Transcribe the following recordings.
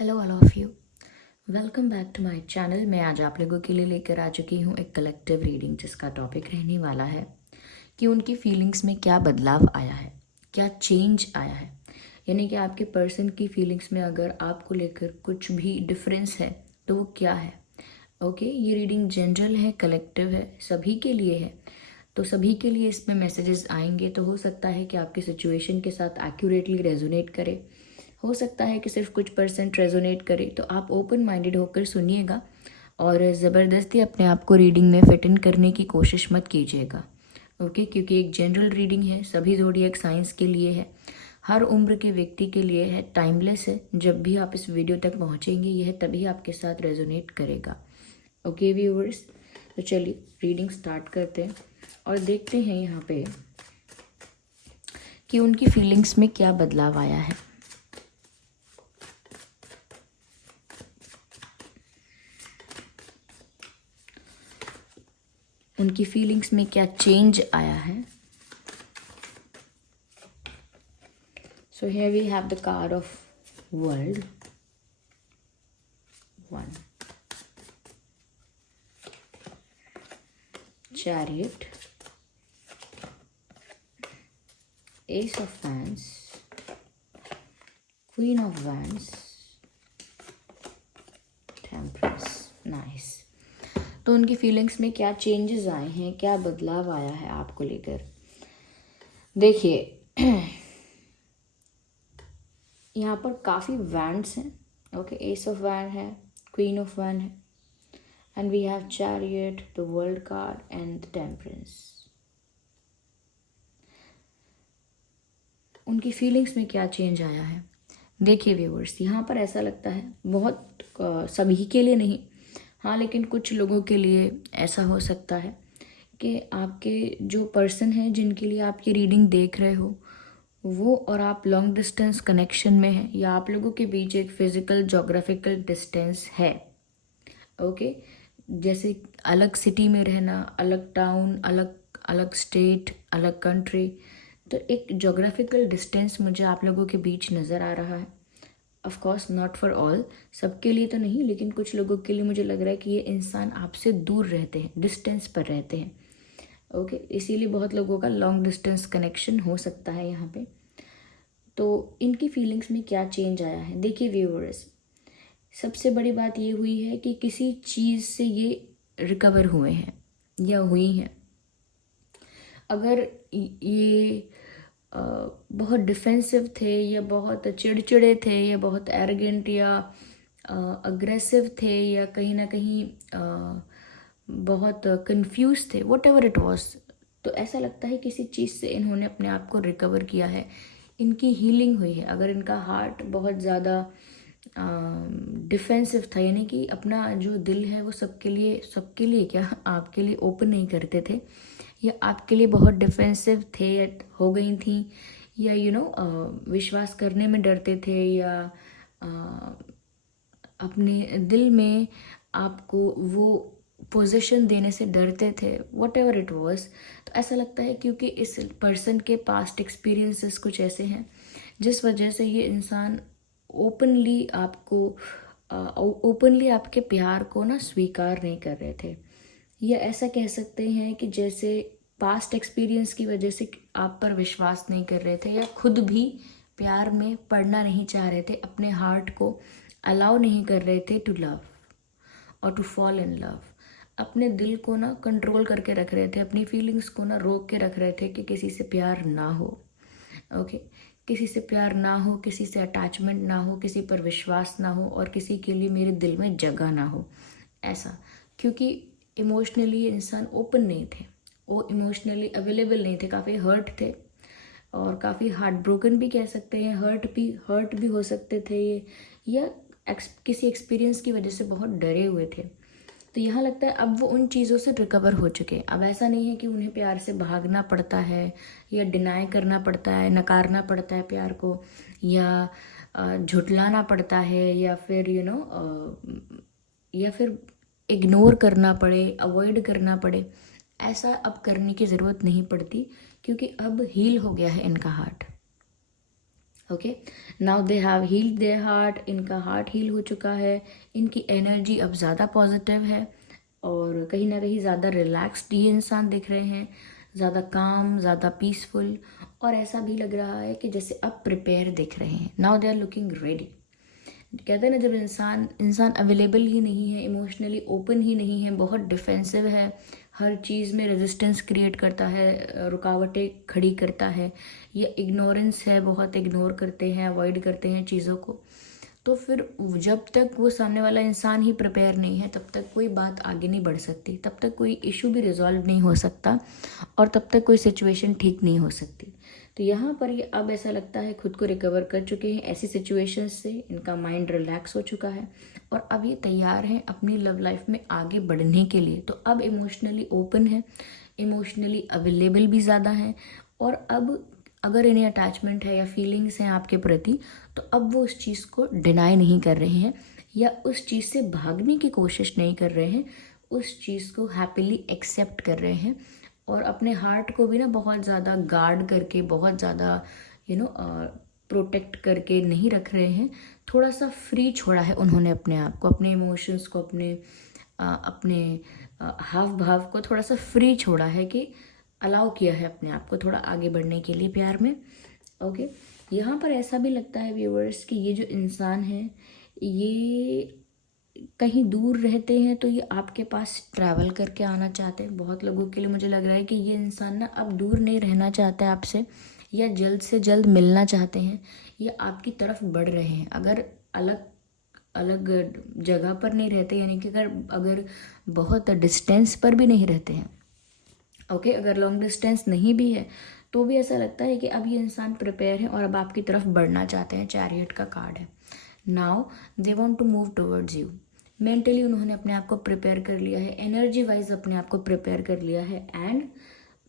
Hello all of you, welcome back to my channel. मैं आज आप लोगों के लिए लेकर आ चुकी हूँ एक कलेक्टिव रीडिंग जिसका टॉपिक रहने वाला है कि उनकी फीलिंग्स में क्या बदलाव आया है, क्या चेंज आया है। यानी कि आपके पर्सन की फीलिंग्स में अगर आपको लेकर कुछ भी डिफरेंस है तो वो क्या है। ओके, ये रीडिंग जनरल है, कलेक्टिव है, सभी के लिए है। तो सभी के लिए इसमें मैसेजेस आएंगे, तो हो सकता है कि आपकी सिचुएशन के साथ एक्यूरेटली रेजोनेट करे, हो सकता है कि सिर्फ कुछ परसेंट रेजोनेट करे। तो आप ओपन माइंडेड होकर सुनिएगा और ज़बरदस्ती अपने आप को रीडिंग में फिट इन करने की कोशिश मत कीजिएगा। ओके, क्योंकि एक जनरल रीडिंग है, सभी ज़ोडिएक साइंस के लिए है, हर उम्र के व्यक्ति के लिए है, टाइमलेस है। जब भी आप इस वीडियो तक पहुंचेंगे यह तभी आपके साथ रेजोनेट करेगा। ओके व्यूअर्स, तो चलिए रीडिंग स्टार्ट करते हैं और देखते हैं यहाँ पे कि उनकी फीलिंग्स में क्या बदलाव आया है। उनकी फीलिंग्स में क्या चेंज आया है। So here we have the card of world, 1 chariot, ace of wands, queen of wands, temperance. Nice. तो उनकी फीलिंग्स में क्या चेंजेस आए हैं, क्या बदलाव आया है आपको लेकर। देखिए यहाँ पर काफ़ी वैंड्स हैं। ओके, एस ऑफ वैंड है, क्वीन ऑफ वैंड है, and we have chariot, the world card and the temperance. उनकी फीलिंग्स में क्या चेंज आया है। देखिए व्यूअर्स, यहाँ पर ऐसा लगता है बहुत सभी के लिए नहीं, हाँ, लेकिन कुछ लोगों के लिए ऐसा हो सकता है कि आपके जो पर्सन है जिनके लिए आप ये रीडिंग देख रहे हो वो और आप लॉन्ग डिस्टेंस कनेक्शन में हैं, या आप लोगों के बीच एक फिजिकल जोग्राफिकल डिस्टेंस है। ओके, जैसे अलग सिटी में रहना, अलग टाउन, अलग अलग स्टेट, अलग कंट्री। तो एक जोग्राफिकल डिस्टेंस मुझे आप लोगों के बीच नज़र आ रहा है। Of course not for all, सबके लिए तो नहीं, लेकिन कुछ लोगों के लिए मुझे लग रहा है कि ये इंसान आपसे दूर रहते हैं, डिस्टेंस पर रहते हैं। ओके, इसीलिए बहुत लोगों का लॉन्ग डिस्टेंस कनेक्शन हो सकता है यहाँ पे। तो इनकी फीलिंग्स में क्या चेंज आया है। देखिए व्यूअर्स, सबसे बड़ी बात ये हुई है कि किसी चीज़ से ये रिकवर हुए हैं या हुई हैं। अगर ये बहुत डिफेंसिव थे या बहुत चिड़चिड़े थे या बहुत एरोगेंट या अग्रेसिव थे या कहीं ना कहीं बहुत कंफ्यूज थे, वट एवर इट वॉज, तो ऐसा लगता है किसी चीज़ से इन्होंने अपने आप को रिकवर किया है, इनकी हीलिंग हुई है। अगर इनका हार्ट बहुत ज़्यादा डिफेंसिव था, यानी कि अपना जो दिल है वो सबके लिए क्या आपके लिए ओपन नहीं करते थे, या आपके लिए बहुत डिफेंसिव थे हो गई थी, या विश्वास करने में डरते थे, या अपने दिल में आपको वो पोजीशन देने से डरते थे, वट एवर इट वॉज। तो ऐसा लगता है क्योंकि इस पर्सन के पास्ट एक्सपीरियंसेस कुछ ऐसे हैं जिस वजह से ये इंसान ओपनली आपके प्यार को ना स्वीकार नहीं कर रहे थे, या ऐसा कह सकते हैं कि जैसे पास्ट एक्सपीरियंस की वजह से आप पर विश्वास नहीं कर रहे थे, या खुद भी प्यार में पड़ना नहीं चाह रहे थे, अपने हार्ट को अलाउ नहीं कर रहे थे टू लव और टू फॉल इन लव। अपने दिल को ना कंट्रोल करके रख रहे थे, अपनी फीलिंग्स को ना रोक के रख रहे थे कि किसी से प्यार ना हो। ओके, किसी से प्यार ना हो, किसी से अटैचमेंट ना हो, किसी पर विश्वास ना हो, और किसी के लिए मेरे दिल में जगह ना हो, ऐसा। क्योंकि इमोशनली इंसान ओपन नहीं थे, वो इमोशनली अवेलेबल नहीं थे, काफ़ी हर्ट थे और काफ़ी हार्ट ब्रोकन भी कह सकते हैं, हर्ट भी हो सकते थे ये, या किसी एक्सपीरियंस की वजह से बहुत डरे हुए थे। तो यहाँ लगता है अब वो उन चीज़ों से रिकवर हो चुके हैं। अब ऐसा नहीं है कि उन्हें प्यार से भागना पड़ता है, या डिनाई करना पड़ता है, नकारना पड़ता है प्यार को, या झुठलाना पड़ता है, या फिर या फिर इग्नोर करना पड़े, अवॉइड करना पड़े। ऐसा अब करने की ज़रूरत नहीं पड़ती, क्योंकि अब हील हो गया है इनका heart. Okay, now they have healed their heart, इनका हार्ट हील हो चुका है, इनकी एनर्जी अब ज़्यादा पॉजिटिव है और कहीं ना कहीं ज़्यादा रिलैक्स्ड ये इंसान दिख रहे हैं, ज़्यादा काम, ज़्यादा पीसफुल, और ऐसा भी लग रहा है कि जैसे अब प्रिपेयर दिख रहे हैं। Now they are looking ready. कहते हैं ना, जब इंसान अवेलेबल ही नहीं है, इमोशनली ओपन ही नहीं है, बहुत डिफेंसिव है, हर चीज़ में रेजिस्टेंस क्रिएट करता है, रुकावटें खड़ी करता है, या इग्नोरेंस है, बहुत इग्नोर करते हैं, अवॉइड करते हैं चीज़ों को, तो फिर जब तक वो सामने वाला इंसान ही प्रिपेयर नहीं है तब तक कोई बात आगे नहीं बढ़ सकती, तब तक कोई इशू भी रिजॉल्व नहीं हो सकता, और तब तक कोई सिचुएशन ठीक नहीं हो सकती। तो यहाँ पर ये अब ऐसा लगता है खुद को रिकवर कर चुके हैं ऐसी सिचुएशंस से, इनका माइंड रिलैक्स हो चुका है और अब ये तैयार हैं अपनी लव लाइफ में आगे बढ़ने के लिए। तो अब इमोशनली ओपन है, इमोशनली अवेलेबल भी ज़्यादा है, और अब अगर इन्हें अटैचमेंट है या फीलिंग्स हैं आपके प्रति, तो अब वो उस चीज़ को डिनाई नहीं कर रहे हैं या उस चीज़ से भागने की कोशिश नहीं कर रहे हैं, उस चीज़ को हैप्पीली एक्सेप्ट कर रहे हैं, और अपने हार्ट को भी ना बहुत ज़्यादा गार्ड करके, बहुत ज़्यादा प्रोटेक्ट करके नहीं रख रहे हैं। थोड़ा सा फ्री छोड़ा है उन्होंने अपने आप को, अपने इमोशंस को, अपने हाव भाव को थोड़ा सा फ्री छोड़ा है, कि अलाउ किया है अपने आप को थोड़ा आगे बढ़ने के लिए प्यार में। ओके, यहाँ पर ऐसा भी लगता है व्यूअर्स कि ये जो इंसान है ये कहीं दूर रहते हैं, तो ये आपके पास ट्रैवल करके आना चाहते हैं। बहुत लोगों के लिए मुझे लग रहा है कि ये इंसान ना अब दूर नहीं रहना चाहता है आपसे, या जल्द से जल्द मिलना चाहते हैं, या आपकी तरफ बढ़ रहे हैं। अगर अलग अलग जगह पर नहीं रहते, यानी कि अगर बहुत डिस्टेंस पर भी नहीं रहते हैं, ओके, अगर लॉन्ग डिस्टेंस नहीं भी है, तो भी ऐसा लगता है कि अब ये इंसान प्रिपेयर है और अब आपकी तरफ बढ़ना चाहते हैं। चैरियट का कार्ड है। Now they want to move towards you. Mentally उन्होंने अपने आप को प्रिपेयर कर लिया है, एनर्जी वाइज अपने आप को प्रिपेयर कर लिया है, एंड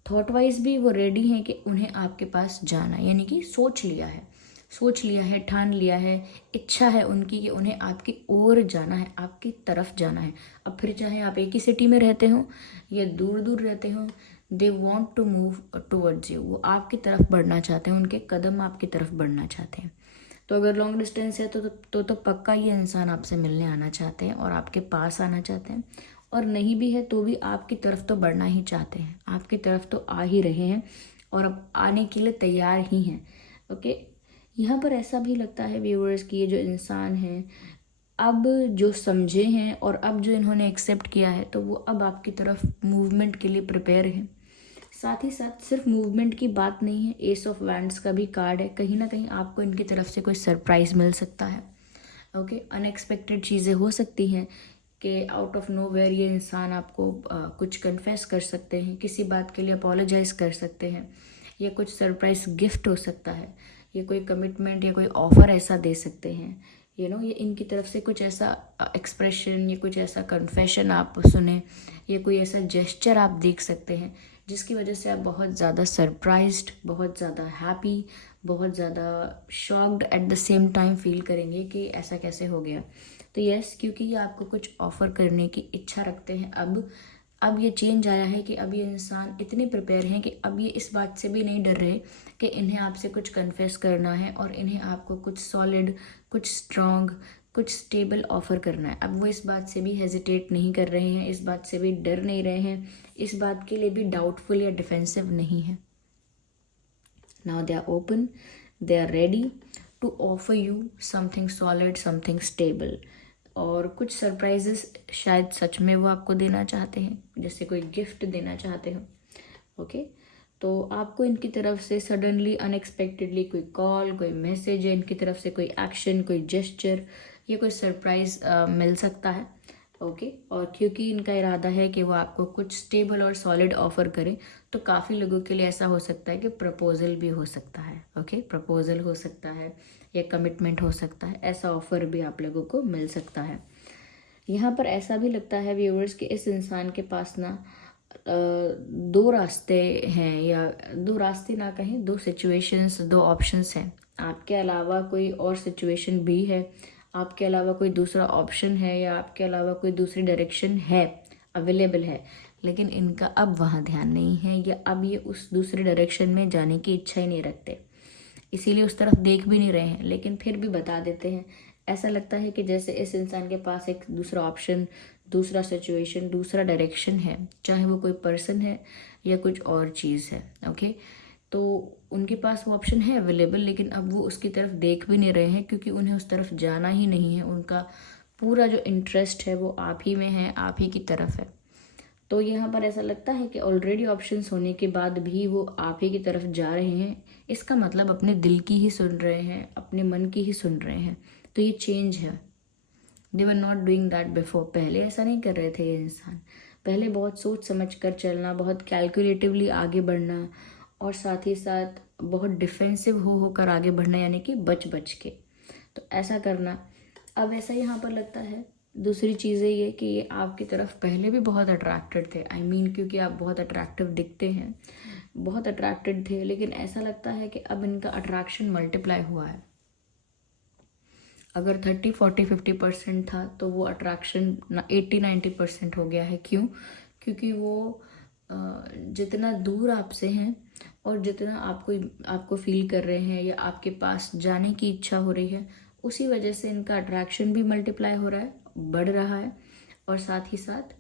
थॉट वाइज भी वो रेडी हैं कि उन्हें आपके पास जाना, यानी कि सोच लिया है, ठान लिया है, इच्छा है उनकी कि उन्हें आपकी ओर जाना है, आपकी तरफ जाना है। अब फिर चाहे आप एक ही सिटी में रहते हो या दूर दूर रहते हो, they want to move towards you. वो आपकी तरफ बढ़ना चाहते हैं, उनके कदम आपकी तरफ बढ़ना चाहते हैं। तो अगर लॉन्ग डिस्टेंस है तो पक्का ये इंसान आपसे मिलने आना चाहते हैं और आपके पास आना चाहते हैं, और नहीं भी है तो भी आपकी तरफ तो बढ़ना ही चाहते हैं, आपकी तरफ तो आ ही रहे हैं और अब आने के लिए तैयार ही हैं। ओके, यहाँ पर ऐसा भी लगता है व्यूअर्स कि ये जो इंसान है अब जो समझे हैं और अब जो इन्होंने एक्सेप्ट किया है, तो वो अब आपकी तरफ मूवमेंट के लिए प्रिपेयर हैं। साथ ही साथ सिर्फ मूवमेंट की बात नहीं है, एस ऑफ वैंड्स का भी कार्ड है। कहीं ना कहीं आपको इनकी तरफ से कोई सरप्राइज मिल सकता है। ओके, अनएक्सपेक्टेड चीज़ें हो सकती हैं कि आउट ऑफ नो वेयर ये इंसान आपको कुछ कन्फेस कर सकते हैं, किसी बात के लिए अपोलोजाइज कर सकते हैं, या कुछ सरप्राइज गिफ्ट हो सकता है, ये कोई कमिटमेंट या कोई ऑफर ऐसा दे सकते हैं, ये इनकी तरफ से कुछ ऐसा एक्सप्रेशन या कुछ ऐसा कन्फेशन आप सुने, या कोई ऐसा जेस्चर आप देख सकते हैं जिसकी वजह से आप बहुत ज़्यादा सरप्राइज्ड, बहुत ज़्यादा हैप्पी, बहुत ज़्यादा shocked at the same time feel करेंगे कि ऐसा कैसे हो गया। तो यस, क्योंकि ये आपको कुछ ऑफ़र करने की इच्छा रखते हैं। अब ये चेंज आया है कि अब ये इंसान इतने प्रिपेयर हैं कि अब ये इस बात से भी नहीं डर रहे कि इन्हें आपसे कुछ कन्फेस करना है और इन्हें आपको कुछ सॉलिड, कुछ स्ट्रॉन्ग, कुछ स्टेबल ऑफर करना है। अब वो इस बात से भी हेजिटेट नहीं कर रहे हैं, इस बात से भी डर नहीं रहे हैं, इस बात के लिए भी डाउटफुल या डिफेंसिव नहीं है। Now they are open, they are ready to offer you something solid, something stable, और कुछ सरप्राइजेस शायद सच में वो आपको देना चाहते हैं, जैसे कोई गिफ्ट देना चाहते हो। ओके, तो आपको इनकी तरफ से सडनली, अनएक्सपेक्टेडली कोई कॉल, कोई मैसेज, या इनकी तरफ से कोई एक्शन, कोई जेस्चर या कोई सरप्राइज मिल सकता है। ओके, और क्योंकि इनका इरादा है कि वो आपको कुछ स्टेबल और सॉलिड ऑफर करें, तो काफ़ी लोगों के लिए ऐसा हो सकता है कि प्रपोजल भी हो सकता है। ओके, प्रपोजल हो सकता है या कमिटमेंट हो सकता है, ऐसा ऑफर भी आप लोगों को मिल सकता है। यहाँ पर ऐसा भी लगता है व्यूअर्स कि इस इंसान के पास ना दो रास्ते हैं, या दो रास्ते ना कहें, दो सिचुएशंस, दो ऑप्शंस हैं। आपके अलावा कोई और सिचुएशन भी है, आपके अलावा कोई दूसरा ऑप्शन है, या आपके अलावा कोई दूसरी डायरेक्शन है, अवेलेबल है, लेकिन इनका अब वहाँ ध्यान नहीं है, या अब ये उस दूसरी डायरेक्शन में जाने की इच्छा ही नहीं रखते। इसीलिए उस तरफ देख भी नहीं रहे हैं, लेकिन फिर भी बता देते हैं। ऐसा लगता है कि जैसे इस इंसान के पास एक दूसरा ऑप्शन, दूसरा सिचुएशन, दूसरा डायरेक्शन है, चाहे वो कोई पर्सन है या कुछ और चीज़ है। ओके, तो उनके पास वो ऑप्शन है अवेलेबल, लेकिन अब वो उसकी तरफ देख भी नहीं रहे हैं क्योंकि उन्हें उस तरफ जाना ही नहीं है। उनका पूरा जो इंटरेस्ट है वो आप ही में है, आप ही की तरफ है। तो यहाँ पर ऐसा लगता है कि ऑलरेडी ऑप्शंस होने के बाद भी वो आप ही की तरफ जा रहे हैं। इसका मतलब अपने दिल की ही सुन रहे हैं, अपने मन की ही सुन रहे हैं। तो ये चेंज है। They were not doing that before. पहले ऐसा नहीं कर रहे थे ये इंसान। पहले बहुत सोच समझ कर चलना, बहुत कैलकुलेटिवली आगे बढ़ना, और साथ ही साथ बहुत डिफेंसिव होकर आगे बढ़ना, यानी कि बच बच के। तो ऐसा करना अब ऐसा यहाँ पर लगता है। दूसरी चीज़ ये कि ये आपकी तरफ पहले भी बहुत अट्रैक्टेड थे। आई मीन क्योंकि आप बहुत अट्रैक्टिव दिखते हैं, बहुत अट्रैक्टेड थे, लेकिन ऐसा लगता है कि अब इनका अट्रैक्शन मल्टीप्लाई हुआ है। अगर 30, 40, 50% था तो वो अट्रैक्शन 80, 90% हो गया है। क्यों? क्योंकि वो जितना दूर आपसे हैं और जितना आपको फील कर रहे हैं या आपके पास जाने की इच्छा हो रही है, उसी वजह से इनका अट्रैक्शन भी मल्टीप्लाई हो रहा है, बढ़ रहा है, और साथ ही साथ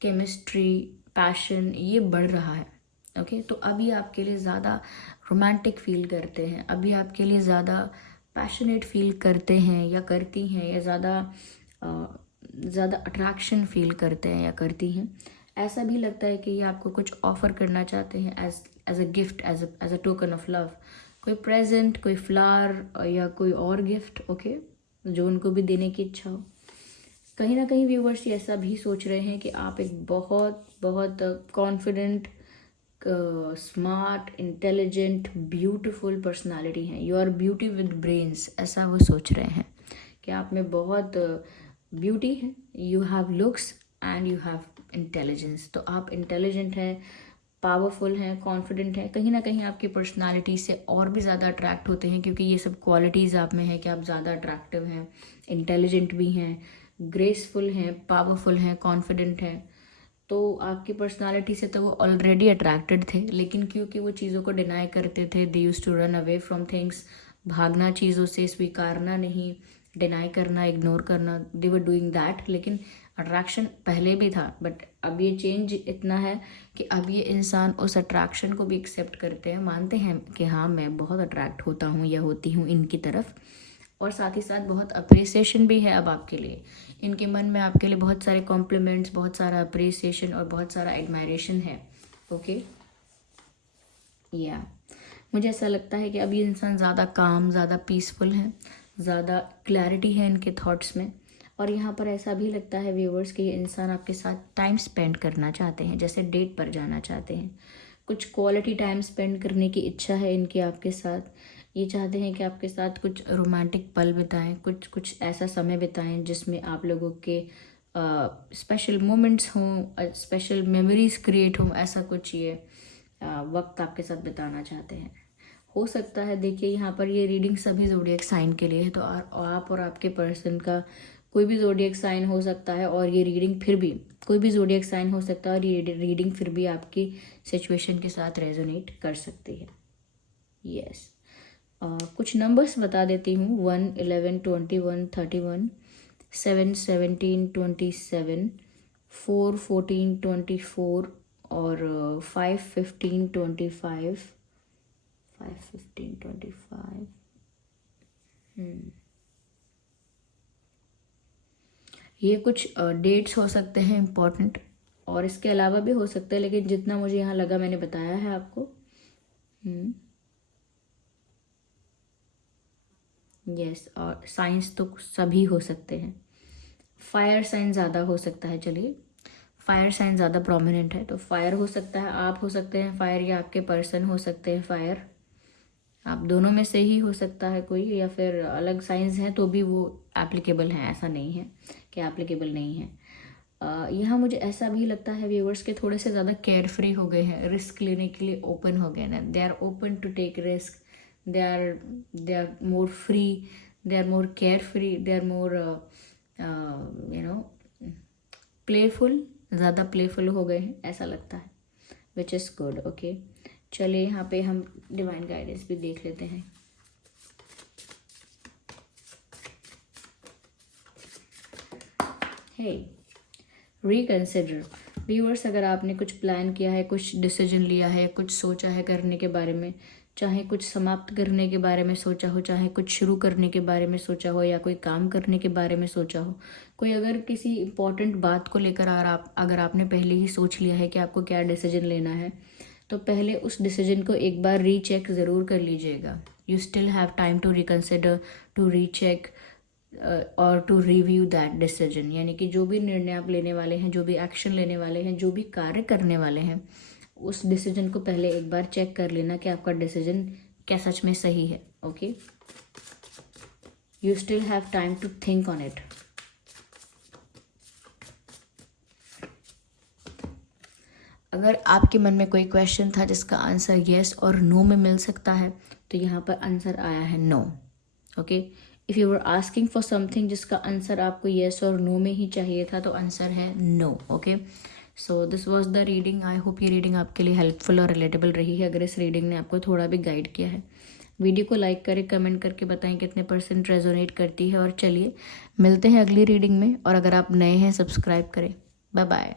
केमिस्ट्री, पैशन ये बढ़ रहा है। ओके, तो अभी आपके लिए ज़्यादा रोमांटिक फील करते हैं, अभी आपके लिए ज़्यादा पैशनेट फील करते हैं या करती हैं, या ज़्यादा अट्रैक्शन फील करते हैं या करती हैं। ऐसा भी लगता है कि ये आपको कुछ ऑफ़र करना चाहते हैं as a gift, as a token of love. कोई प्रेजेंट, कोई फ्लावर या कोई और गिफ्ट, ओके, जो उनको भी देने की इच्छा हो। कहीं ना कहीं व्यूवर्स ऐसा भी सोच रहे हैं कि आप एक बहुत बहुत confident, smart, intelligent, beautiful personality हैं। You are beauty with brains, ऐसा वो सोच रहे हैं कि आप में बहुत ब्यूटी है। You have looks and you have intelligence. तो आप इंटेलिजेंट हैं, पावरफुल हैं, कॉन्फिडेंट हैं। कहीं ना कहीं आपकी पर्सनालिटी से और भी ज़्यादा अट्रैक्ट होते हैं, क्योंकि ये सब क्वालिटीज़ आप में है कि आप ज़्यादा अट्रैक्टिव हैं, इंटेलिजेंट भी हैं, ग्रेसफुल हैं, पावरफुल हैं, कॉन्फिडेंट हैं। तो आपकी पर्सनालिटी से तो वो ऑलरेडी अट्रैक्टेड थे, लेकिन क्योंकि वो चीज़ों को डिनाई करते थे, they used to run away from things, भागना चीज़ों से, स्वीकारना नहीं, डिनाई करना, इग्नोर करना, दे वर डूइंग दैट। लेकिन अट्रैक्शन पहले भी था, बट अब ये चेंज इतना है कि अब ये इंसान उस अट्रैक्शन को भी एक्सेप्ट करते हैं, मानते हैं कि हाँ मैं बहुत अट्रैक्ट होता हूँ या होती हूँ इनकी तरफ, और साथ ही साथ बहुत अप्रिसिएशन भी है अब आपके लिए। इनके मन में आपके लिए बहुत सारे कॉम्प्लीमेंट्स, बहुत सारा अप्रिसिएशन और बहुत सारा एडमायरेशन है। ओके, या मुझे ऐसा लगता है कि अब ये इंसान ज़्यादा काम, ज़्यादा पीसफुल है, ज़्यादा क्लैरिटी है इनके थॉट्स में। और यहाँ पर ऐसा भी लगता है व्यूवर्स कि ये इंसान आपके साथ टाइम स्पेंड करना चाहते हैं, जैसे डेट पर जाना चाहते हैं। कुछ क्वालिटी टाइम स्पेंड करने की इच्छा है इनकी आपके साथ। ये चाहते हैं कि आपके साथ कुछ रोमांटिक पल बिताएं, कुछ ऐसा समय बिताएं जिसमें आप लोगों के स्पेशल मोमेंट्स हों, स्पेशल मेमोरीज क्रिएट हों। ऐसा कुछ ये वक्त आपके साथ बिताना चाहते हैं। हो सकता है, देखिए यहाँ पर ये रीडिंग सभी ज़ोडिएक साइन के लिए है, तो आप और आपके पर्सन का कोई भी ज़ोडिएक साइन हो सकता है, और ये रीडिंग फिर भी कोई भी ज़ोडिएक साइन हो सकता है, और ये रीडिंग फिर भी आपकी सिचुएशन के साथ रेजोनेट कर सकती है। यस, कुछ नंबर्स बता देती हूँ। 1, 11, 21, 31, 7, 17, 27, 4, 14, 24 और 5, 15, 25, 5, 15, 25। ये कुछ डेट्स हो सकते हैं इम्पोर्टेंट, और इसके अलावा भी हो सकते हैं, लेकिन जितना मुझे यहाँ लगा मैंने बताया है आपको। यस, और साइंस तो सभी हो सकते हैं। फायर साइन ज़्यादा हो सकता है। चलिए, फायर साइन ज़्यादा प्रोमिनेंट है, तो फायर हो सकता है, आप हो सकते हैं फायर, या आपके पर्सन हो सकते हैं फायर। आप दोनों में से ही हो सकता है कोई, या फिर अलग साइंस हैं तो भी वो एप्लीकेबल हैं, ऐसा नहीं है कि एप्लीकेबल नहीं है। यहाँ मुझे ऐसा भी लगता है व्यूवर्स के थोड़े से ज़्यादा केयर फ्री हो गए हैं, रिस्क लेने के लिए ओपन हो गए ना। They are open to take risk, they are more free, they are more carefree, they are more playful, ज़्यादा प्लेफुल हो गए हैं, ऐसा लगता है, विच इज़ गुड। ओके, चलिए यहाँ पे हम डिवाइन गाइडेंस भी देख लेते हैं। हे रिकंसिडर। व्यूअर्स, अगर आपने कुछ प्लान किया है, कुछ डिसीजन लिया है, कुछ सोचा है करने के बारे में, चाहे कुछ समाप्त करने के बारे में सोचा हो, चाहे कुछ शुरू करने के बारे में सोचा हो, या कोई काम करने के बारे में सोचा हो, कोई अगर किसी इंपॉर्टेंट बात को लेकर अगर आपने पहले ही सोच लिया है कि आपको क्या डिसीजन लेना है, तो पहले उस डिसीजन को एक बार रीचेक ज़रूर कर लीजिएगा। You still have time to reconsider, to recheck और टू रिव्यू दैट डिसीजन। यानी कि जो भी निर्णय आप लेने वाले हैं, जो भी एक्शन लेने वाले हैं, जो भी कार्य करने वाले हैं, उस डिसीजन को पहले एक बार चेक कर लेना कि आपका डिसीजन क्या सच में सही है। Okay, you still have time to think on it. अगर आपके मन में कोई क्वेश्चन था जिसका आंसर येस और नो में मिल सकता है, तो यहाँ पर आंसर आया है no. Okay, if you were asking for something जिसका आंसर आपको येस और नो में ही चाहिए था, तो आंसर है no. Okay, so this was the reading. I hope ये रीडिंग आपके लिए हेल्पफुल और रिलेटेबल रही है। अगर इस रीडिंग ने आपको थोड़ा भी गाइड किया है, वीडियो को लाइक करें, कमेंट करके बताएं कितने % रेजोनेट करती है। और चलिए मिलते हैं अगली रीडिंग में, और अगर आप नए हैं सब्सक्राइब करें। Bye bye.